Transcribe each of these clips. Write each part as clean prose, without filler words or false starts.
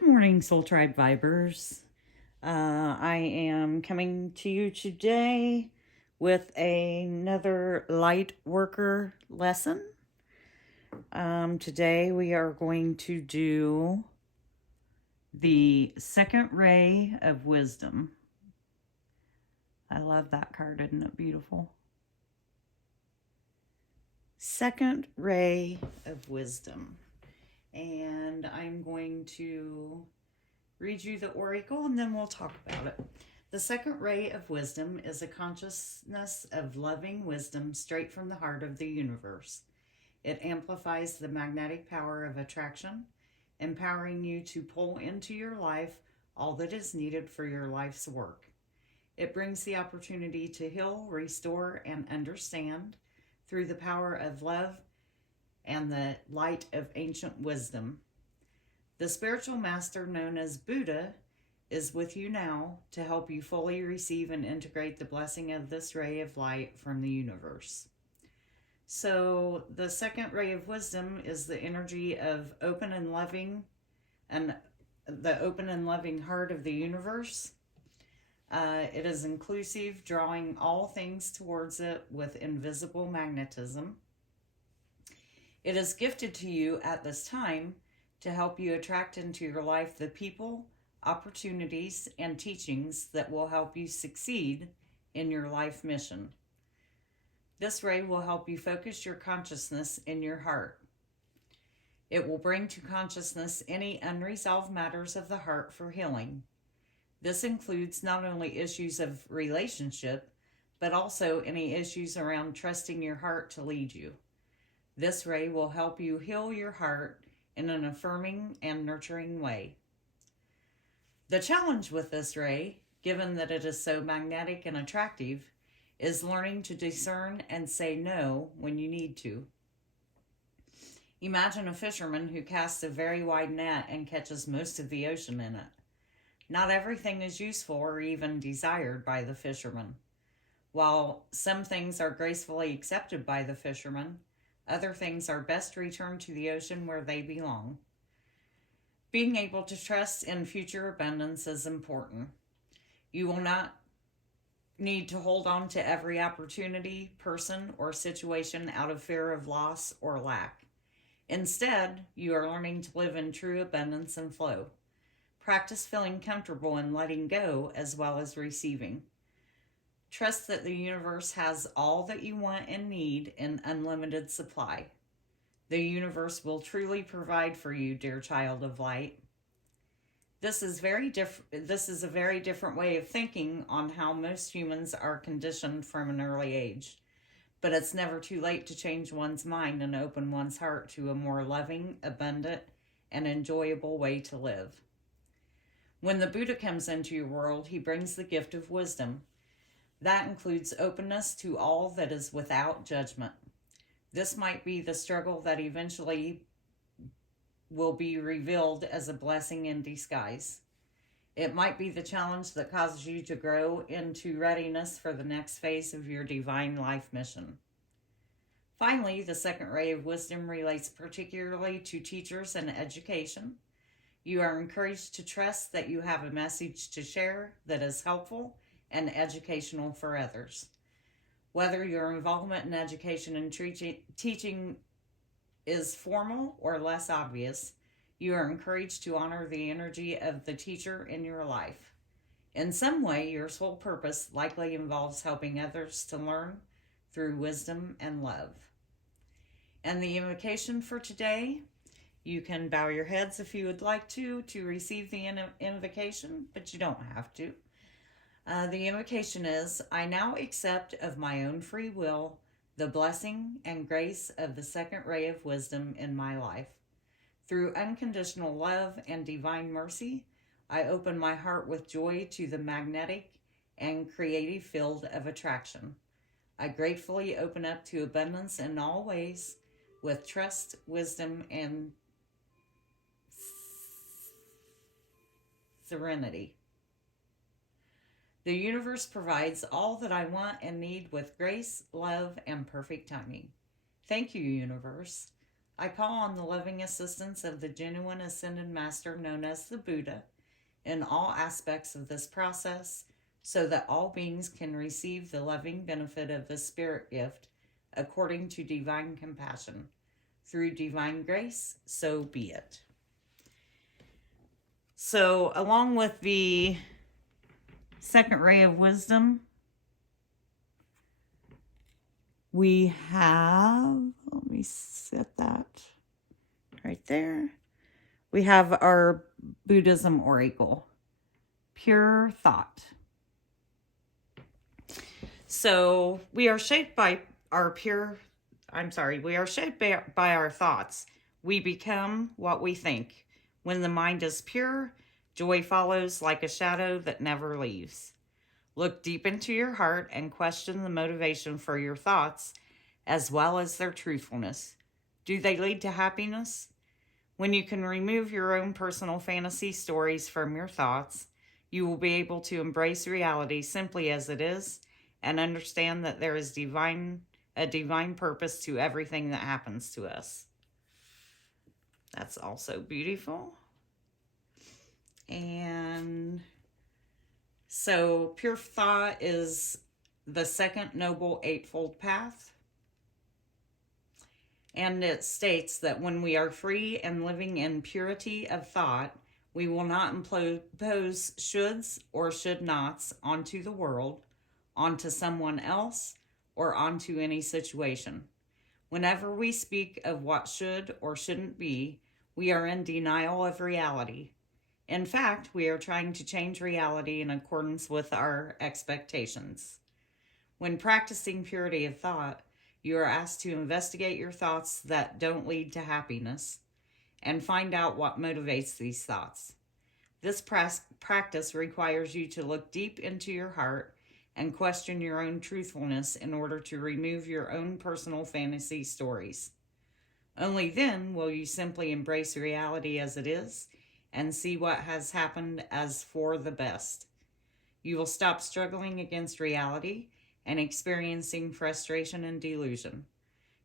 Good morning, Soul Tribe Vibers. I am coming to you today with another Lightworker lesson. Today we are going to do the second ray of wisdom. I love that card, isn't it beautiful? Second ray of wisdom. And I'm going to read you the oracle and then we'll talk about it. The second ray of wisdom is a consciousness of loving wisdom straight from the heart of the universe. It amplifies the magnetic power of attraction, empowering you to pull into your life all that is needed for your life's work. It brings the opportunity to heal, restore, and understand through the power of love and the light of ancient wisdom. The spiritual master known as Buddha is with you now to help you fully receive and integrate the blessing of this ray of light from the universe. So the second ray of wisdom is the energy of open and loving, and the open and loving heart of the universe. It is inclusive, drawing all things towards it with invisible magnetism. It is gifted to you at this time to help you attract into your life the people, opportunities, and teachings that will help you succeed in your life mission. This ray will help you focus your consciousness in your heart. It will bring to consciousness any unresolved matters of the heart for healing. This includes not only issues of relationship, but also any issues around trusting your heart to lead you. This ray will help you heal your heart in an affirming and nurturing way. The challenge with this ray, given that it is so magnetic and attractive, is learning to discern and say no when you need to. Imagine a fisherman who casts a very wide net and catches most of the ocean in it. Not everything is useful or even desired by the fisherman. While some things are gracefully accepted by the fisherman, other things are best returned to the ocean where they belong. Being able to trust in future abundance is important. You will not need to hold on to every opportunity, person, or situation out of fear of loss or lack. Instead, you are learning to live in true abundance and flow. Practice feeling comfortable in letting go as well as receiving. Trust that the universe has all that you want and need in unlimited supply. The universe will truly provide for you, dear child of light. This is a very different way of thinking on how most humans are conditioned from an early age. But it's never too late to change one's mind and open one's heart to a more loving, abundant, and enjoyable way to live. When the Buddha comes into your world, he brings the gift of wisdom. That includes openness to all that is without judgment. This might be the struggle that eventually will be revealed as a blessing in disguise. It might be the challenge that causes you to grow into readiness for the next phase of your divine life mission. Finally, the second ray of wisdom relates particularly to teachers and education. You are encouraged to trust that you have a message to share that is helpful and educational for others. Whether your involvement in education and teaching is formal or less obvious, you are encouraged to honor the energy of the teacher in your life. In some way, your sole purpose likely involves helping others to learn through wisdom and love. And the invocation for today, you can bow your heads if you would like to receive the invocation, but you don't have to. The invocation is, I now accept of my own free will the blessing and grace of the second ray of wisdom in my life. Through unconditional love and divine mercy, I open my heart with joy to the magnetic and creative field of attraction. I gratefully open up to abundance in all ways with trust, wisdom, and serenity. The universe provides all that I want and need with grace, love, and perfect timing. Thank you, universe. I call on the loving assistance of the genuine ascended master known as the Buddha in all aspects of this process so that all beings can receive the loving benefit of the spirit gift according to divine compassion. Through divine grace, so be it. So, along with the second ray of wisdom, we have, let me set that right there. We have our Buddhism oracle, pure thought. So we are shaped by our thoughts. We become what we think. When the mind is pure, joy follows like a shadow that never leaves. Look deep into your heart and question the motivation for your thoughts, as well as their truthfulness. Do they lead to happiness? When you can remove your own personal fantasy stories from your thoughts, you will be able to embrace reality simply as it is and understand that there is a divine purpose to everything that happens to us. That's also beautiful. And so pure thought is the second noble eightfold path. And it states that when we are free and living in purity of thought, we will not impose shoulds or should nots onto the world, onto someone else, or onto any situation. Whenever we speak of what should or shouldn't be, we are in denial of reality. In fact, we are trying to change reality in accordance with our expectations. When practicing purity of thought, you are asked to investigate your thoughts that don't lead to happiness and find out what motivates these thoughts. This practice requires you to look deep into your heart and question your own truthfulness in order to remove your own personal fantasy stories. Only then will you simply embrace reality as it is and see what has happened as for the best. You will stop struggling against reality and experiencing frustration and delusion.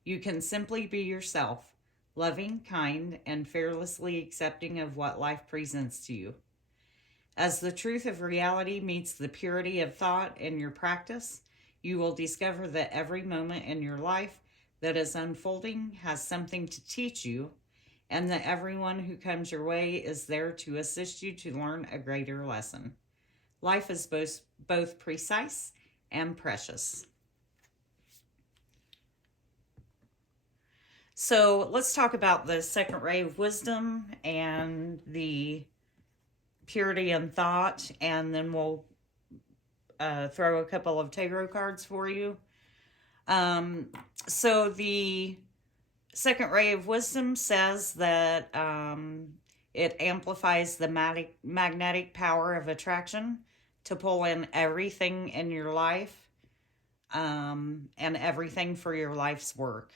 You can simply be yourself, loving, kind, and fearlessly accepting of what life presents to you. As the truth of reality meets the purity of thought in your practice, you will discover that every moment in your life that is unfolding has something to teach you, and that everyone who comes your way is there to assist you to learn a greater lesson. Life is both precise and precious. So let's talk about the second ray of wisdom and the purity in thought, and then we'll throw a couple of tarot cards for you. So the second ray of wisdom says that it amplifies the magnetic power of attraction to pull in everything in your life and everything for your life's work.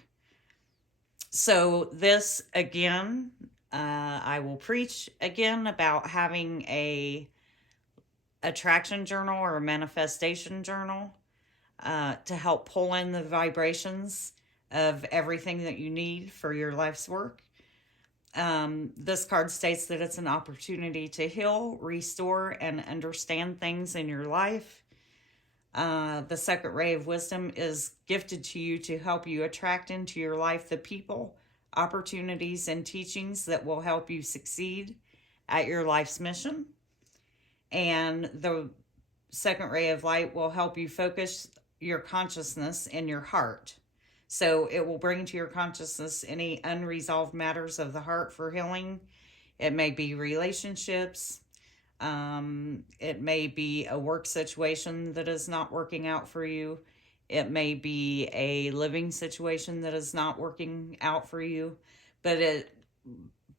So this, again, I will preach again about having a attraction journal or a manifestation journal to help pull in the vibrations of everything that you need for your life's work. This card states that it's an opportunity to heal, restore, and understand things in your life. The second ray of wisdom is gifted to you to help you attract into your life the people, opportunities, and teachings that will help you succeed at your life's mission. And the second ray of light will help you focus your consciousness in your heart. So it will bring to your consciousness any unresolved matters of the heart for healing. It may be relationships. It may be a work situation that is not working out for you. It may be a living situation that is not working out for you. But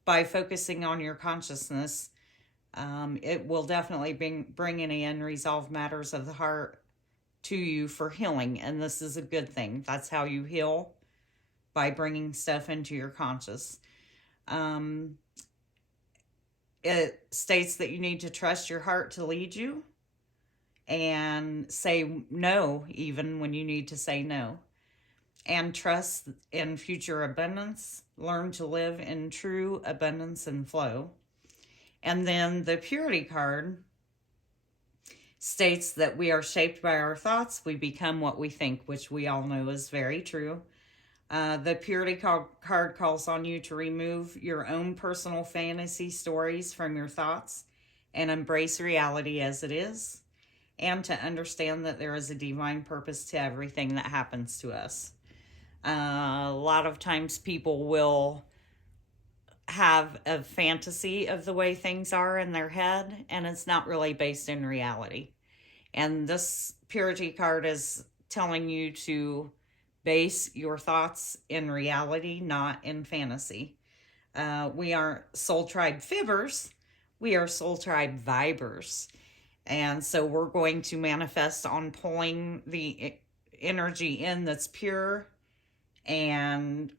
by focusing on your consciousness, it will definitely bring any unresolved matters of the heart to you for healing. And this is a good thing. That's how you heal, by bringing stuff into your conscious. It states that you need to trust your heart to lead you and say no even when you need to say no. and trust in future abundance. Learn to live in true abundance and flow. And then the purity card states that we are shaped by our thoughts, we become what we think, which we all know is very true. The purity card calls on you to remove your own personal fantasy stories from your thoughts and embrace reality as it is, and to understand that there is a divine purpose to everything that happens to us. A lot of times people will have a fantasy of the way things are in their head, and it's not really based in reality. And this purity card is telling you to base your thoughts in reality, not in fantasy. We aren't soul tribe fibbers, we are soul tribe vibers. And so we're going to manifest on pulling the energy in that's pure and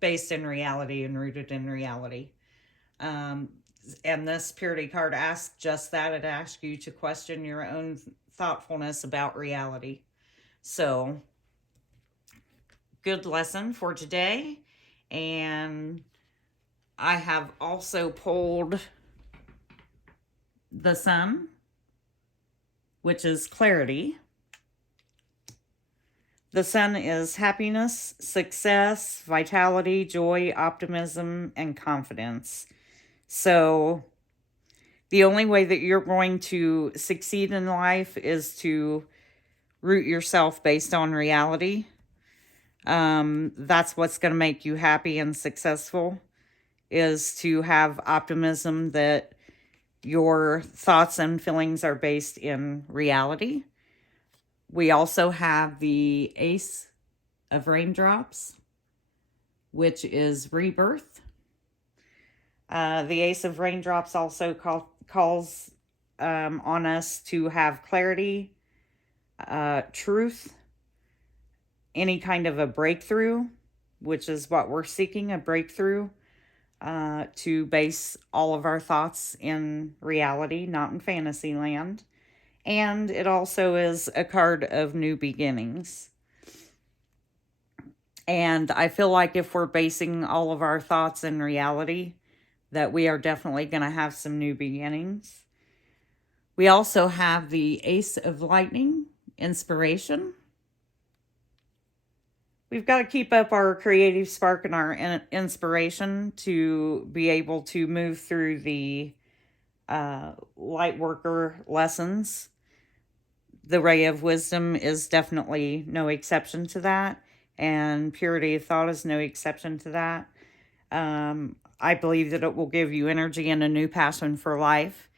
based in reality and rooted in reality. And this purity card asks just that. It asks you to question your own thoughtfulness about reality. So, good lesson for today. And I have also pulled the sun, which is clarity. The sun is happiness, success, vitality, joy, optimism, and confidence. So the only way that you're going to succeed in life is to root yourself based on reality. That's what's going to make you happy and successful, is to have optimism that your thoughts and feelings are based in reality. We also have the Ace of Raindrops, which is rebirth. The Ace of Raindrops also calls on us to have clarity, truth, any kind of a breakthrough, which is what we're seeking, a breakthrough, to base all of our thoughts in reality, not in fantasy land. And it also is a card of new beginnings. And I feel like if we're basing all of our thoughts in reality, that we are definitely going to have some new beginnings. We also have the Ace of Lightning, inspiration. We've got to keep up our creative spark and our inspiration to be able to move through the Lightworker lessons. The Ray of Wisdom is definitely no exception to that, and Purity of Thought is no exception to that. I believe that it will give you energy and a new passion for life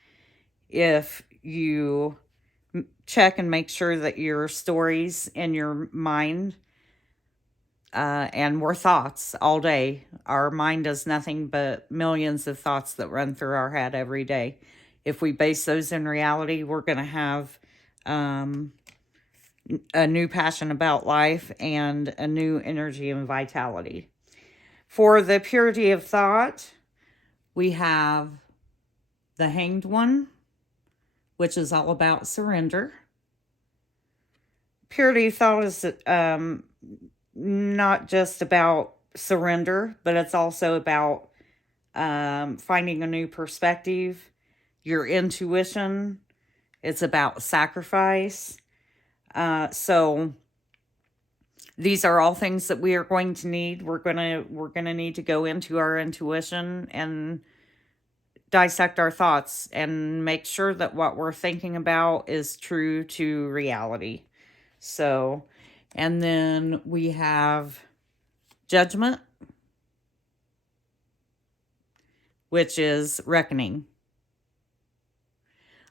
if you check and make sure that your stories in your mind and we're thoughts all day. Our mind does nothing but millions of thoughts that run through our head every day. If we base those in reality, we're going to have a new passion about life and a new energy and vitality. For the purity of thought, we have the Hanged One, which is all about surrender. Purity of thought is not just about surrender, but it's also about finding a new perspective, your intuition. It's about sacrifice. So these are all things that we are going to need. We're gonna need to go into our intuition and dissect our thoughts and make sure that what we're thinking about is true to reality. So, and then we have Judgment, which is reckoning.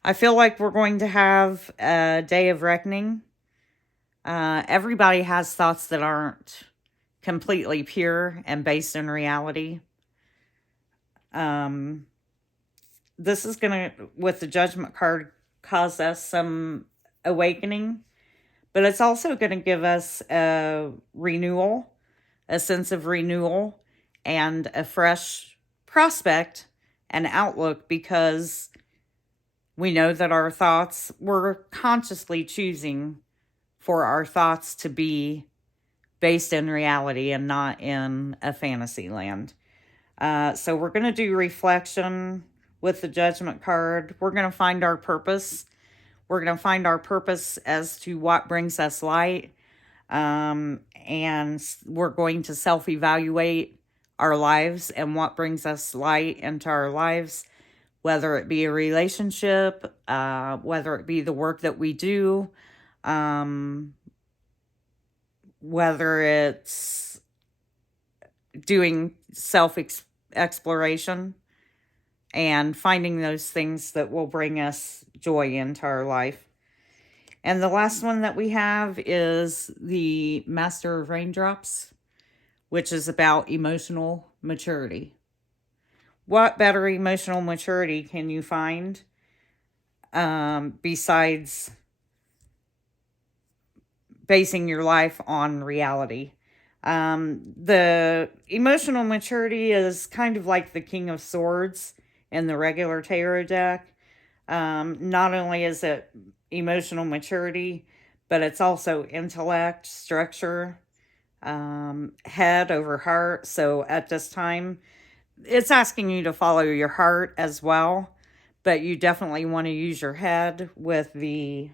I feel like we're going to have a day of reckoning. Everybody has thoughts that aren't completely pure and based in reality. This is going to, with the Judgment card, cause us some awakening, but it's also going to give us a renewal, a sense of renewal, and a fresh prospect and outlook, because we know that our thoughts, we're consciously choosing for our thoughts to be based in reality and not in a fantasy land. So we're going to do reflection with the judgment card. We're going to find our purpose. We're going to find our purpose as to what brings us light. And we're going to self-evaluate our lives and what brings us light into our lives, whether it be a relationship, whether it be the work that we do, whether it's doing self-exploration and finding those things that will bring us joy into our life. And the last one that we have is the Master of Raindrops, which is about emotional maturity. What better emotional maturity can you find besides basing your life on reality? The emotional maturity is kind of like the King of Swords in the regular tarot deck. Not only is it emotional maturity, but it's also intellect, structure, head over heart. So at this time, it's asking you to follow your heart as well, but you definitely want to use your head with the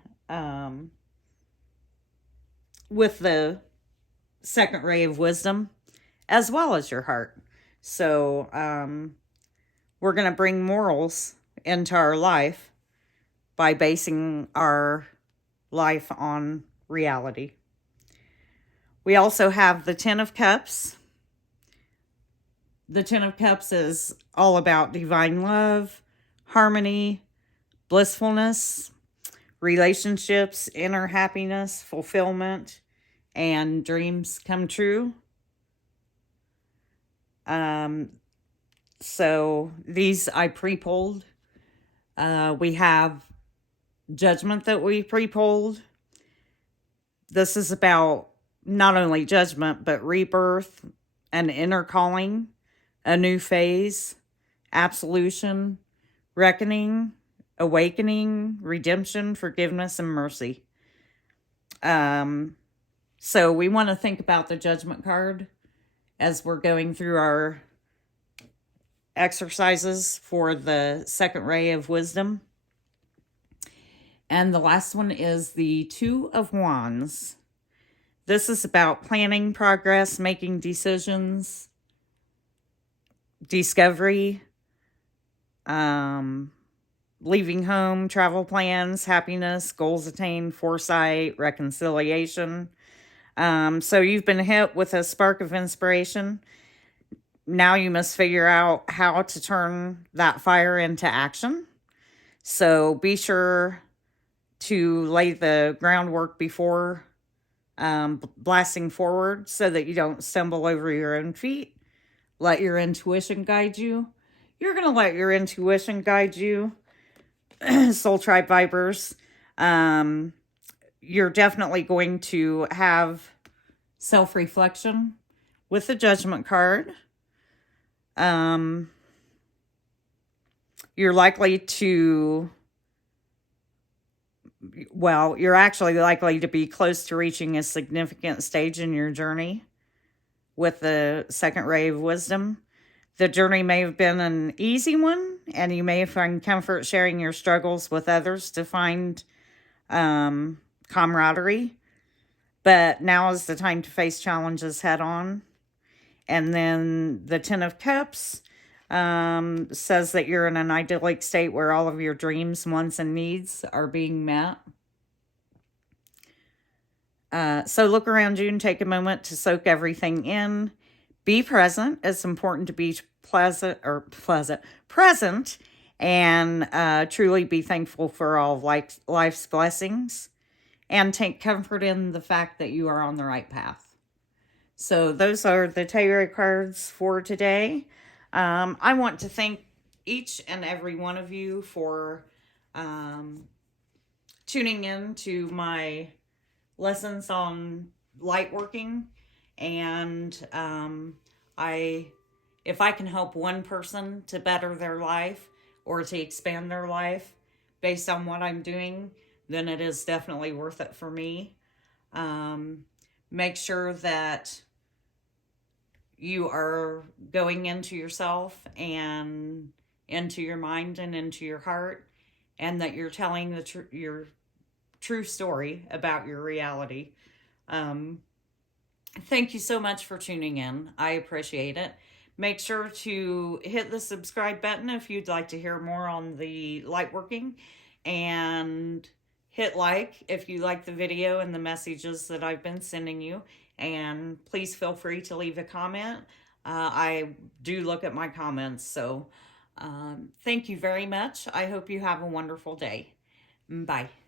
second ray of wisdom as well as your heart. So we're going to bring morals into our life by basing our life on reality. We also have the Ten of Cups. The Ten of Cups is all about divine love, harmony, blissfulness, relationships, inner happiness, fulfillment, and dreams come true. So these I pre-pulled. We have Judgment that we pre-pulled. This is about not only judgment, but rebirth, an inner calling, a new phase, absolution, reckoning, awakening, redemption, forgiveness, and mercy. So we want to think about the judgment card as we're going through our exercises for the second ray of wisdom. And the last one is the Two of Wands. This is about planning, progress, making decisions, discovery, leaving home, travel plans, happiness, goals attained, foresight, reconciliation. So you've been hit with a spark of inspiration. Now you must figure out how to turn that fire into action. So be sure to lay the groundwork before blasting forward so that you don't stumble over your own feet. Let your intuition guide you. You're going to let your intuition guide you, Soul Tribe Vibers. You're definitely going to have self-reflection with the Judgment card. You're likely to... Well, you're actually likely to be close to reaching a significant stage in your journey with the second ray of wisdom. The journey may have been an easy one, and you may find comfort sharing your struggles with others to find camaraderie. But now is the time to face challenges head on. And then the Ten of Cups says that you're in an idyllic state where all of your dreams, wants, and needs are being met. So look around you and take a moment to soak everything in. Be present. It's important to be present, and truly be thankful for all of life's blessings, and take comfort in the fact that you are on the right path. So those are the tarot cards for today. I want to thank each and every one of you for tuning in to my lessons on light working. And if I can help one person to better their life or to expand their life based on what I'm doing, then it is definitely worth it for me. make sure that you are going into yourself and into your mind and into your heart, and that you're telling your true story about your reality. Um, Thank you so much for tuning in. I appreciate it. Make sure to hit the subscribe button if you'd like to hear more on the light working, and hit like if you like the video and the messages that I've been sending you. And please feel free to leave a comment. I do look at my comments, so thank you very much. I hope you have a wonderful day. Bye.